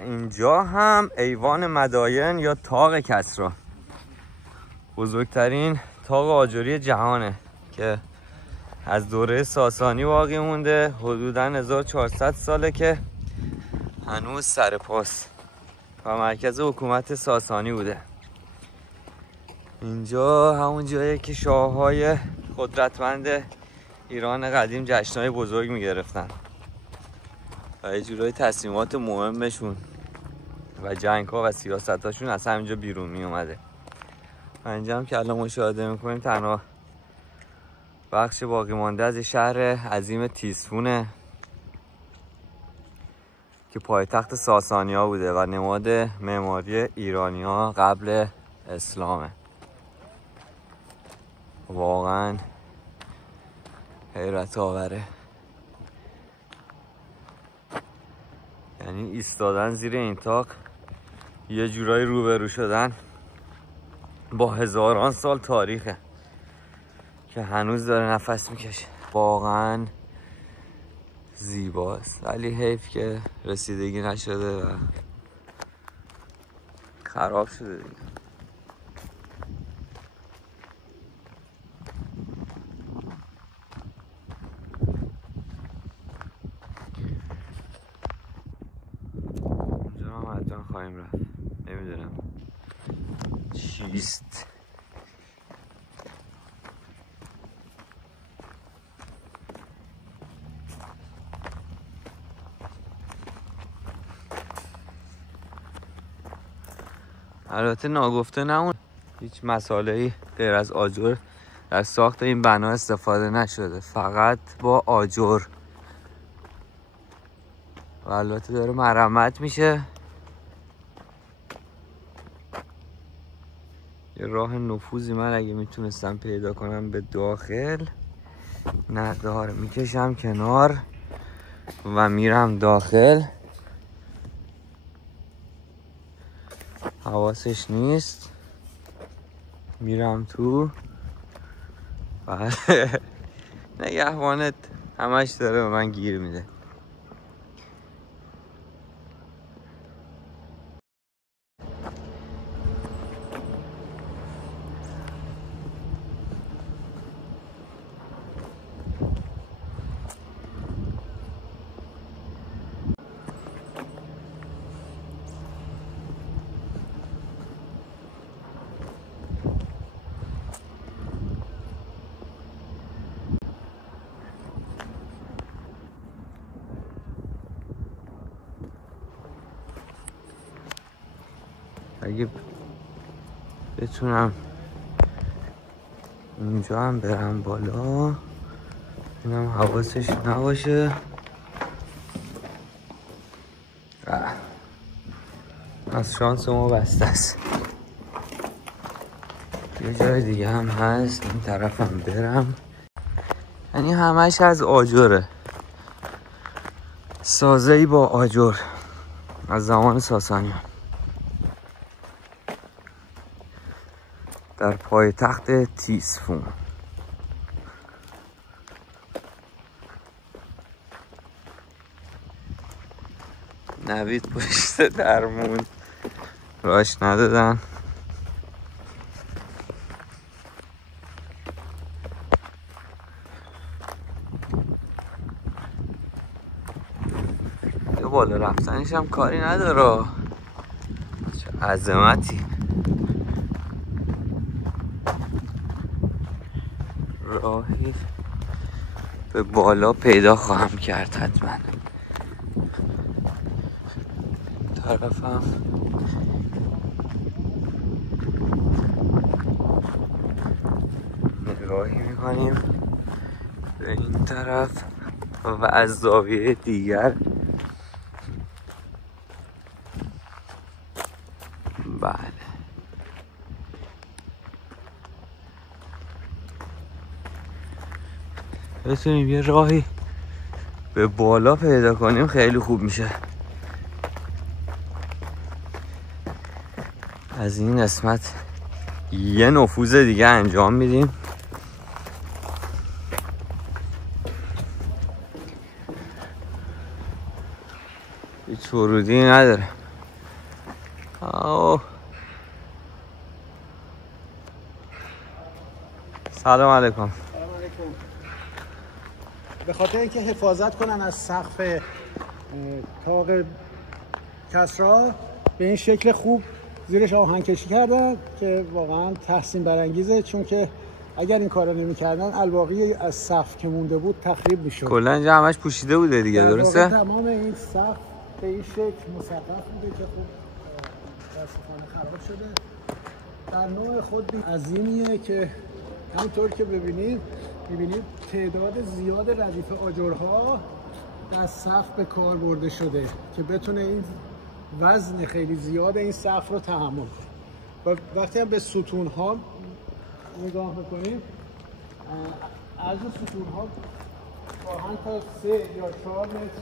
اینجا هم ایوان مداین یا طاق کسری، بزرگترین طاق آجری جهانه که از دوره ساسانی باقی مونده. حدوداً 1400 ساله که هنوز سر پاست و مرکز حکومت ساسانی بوده. اینجا همون جاییه که شاههای قدرتمند ایران قدیم جشنهای بزرگ میگرفتن و یه جورای تصمیمات مهمشون و جنگ‌ها و سیاستاشون از همینجا بیرون می اومده. و اینجا هم که الان مشاهده میکنیم تنها بخش باقی مانده از شهر عظیم تیزفونه که پایتخت ساسانی‌ها بوده و نماد معماری ایرانی‌ها قبل اسلامه. واقعا حیرت آوره. یعنی ایستادن زیر این طاق یه جورایی روبرو شدن با هزاران سال تاریخه که هنوز داره نفس میکشه. واقعا زیباست، ولی حیف که رسیدگی نشده و خراب شده دیگه. اونجا هم حتما خواهیم رفت، نمیدونم چیست. البته ناگفته نمون هیچ مساله‌ای غیر از آجر در ساخت این بنا استفاده نشده، فقط با آجر. و البته داره مرمت میشه. یه راه نفوذی من اگه میتونستم پیدا کنم به داخل نداره، میکشم کنار و میرم داخل. حواسش نیست، میرم تو. نگهبانت همش داره به من گیر میده. اگه بتونم اینجا هم برم بالا، اینم حواسش نباشه. از شانس ما بسته است. یه جای دیگه هم هست این طرف هم برم. یعنی همش از آجره، سازه‌ای با آجر از زمان ساسانی در پایتخت تیزفون. نوید پشت درمون راش ندادن. یه بالا رفتنش هم کاری نداره. چه عظمتی. راهی به بالا پیدا خواهم کرد حتما. طرفم نگاهی میکنیم به این طرف و از زاویه دیگر. بله بتونیم یه راهی به بالا پیدا کنیم خیلی خوب میشه. از این قسمت یه نفوذ دیگه انجام میدیم. هیچ ورودی نداره. آه. سلام علیکم. سلام علیکم. به خاطر اینکه حفاظت کنن از سقف طاق کسرا به این شکل خوب زیرش آهن کشی کردن که واقعا تحسین برانگیزه، چون که اگر این کارو نمی‌کردن الباقی از سقف که مونده بود تخریب می‌شد. کلا اینجا همش پوشیده بوده دیگه، درسته؟ تمام این سقف به این شکل مسقف بوده که خب متأسفانه خراب شده. در نوع خود عظیمیه که همونطور که می‌بینید تعداد زیاد ردیف آجرها در سقف به کار برده شده که بتونه این وزن خیلی زیاد این سقف رو تحمل کنه. و وقتی هم به ستون‌ها نگاه می‌کنیم، عرض ستون‌ها واقعاً تا 3 یا 4 متر هست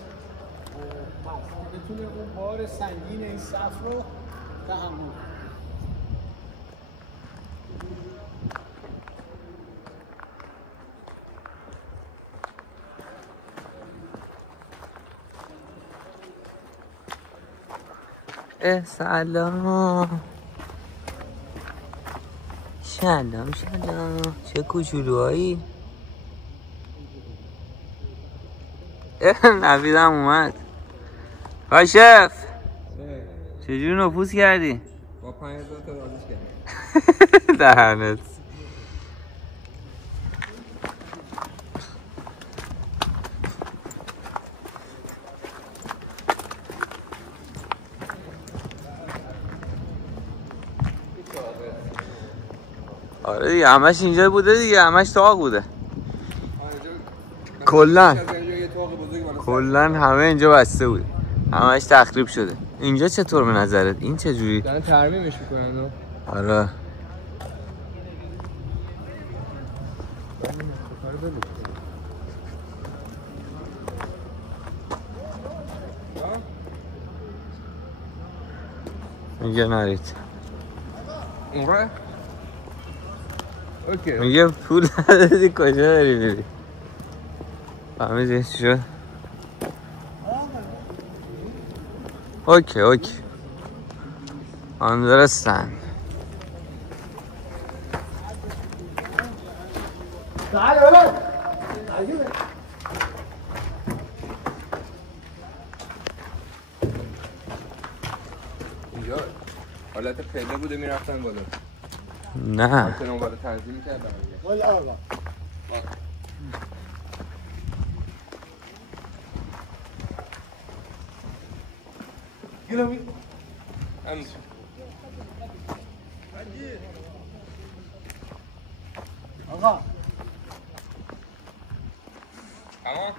که بتونه اون بار سنگین این سقف رو تحمل کنه. سلام. سلام چه کوچولوهایی. نویدم اومد. کاشف چجوری نفوذ کردی؟ با 5000 تا رازش کردی. دهنت. آره دیگه همش اینجا بوده دیگه، همش طاق بوده کلن همه اینجا بسته بود، همش تخریب شده. اینجا چطور به نظرت؟ این چجوری؟ دارن ترمیمش میکنن. آره میگه نرید. اونره؟ اوکی. میگه پول ندادی کجا داری میری؟ فهمیدی چی شد؟ اوکی understand. اینجا حالت پله بوده میرفتن بالا. نه حالت اون بالا تنظیم میکردن. والا آقا گیرمی آقا تمام.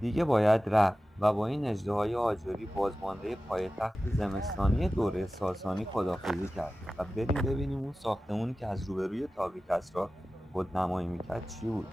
دیگه باید رفت و با این اژدهای آجری بازمانده پایتخت زمستانی دوره ساسانی خداحافظی کرد و بریم ببینیم اون ساختمونی که از روبروی طاق کسری خودنمایی میکرد چی بود.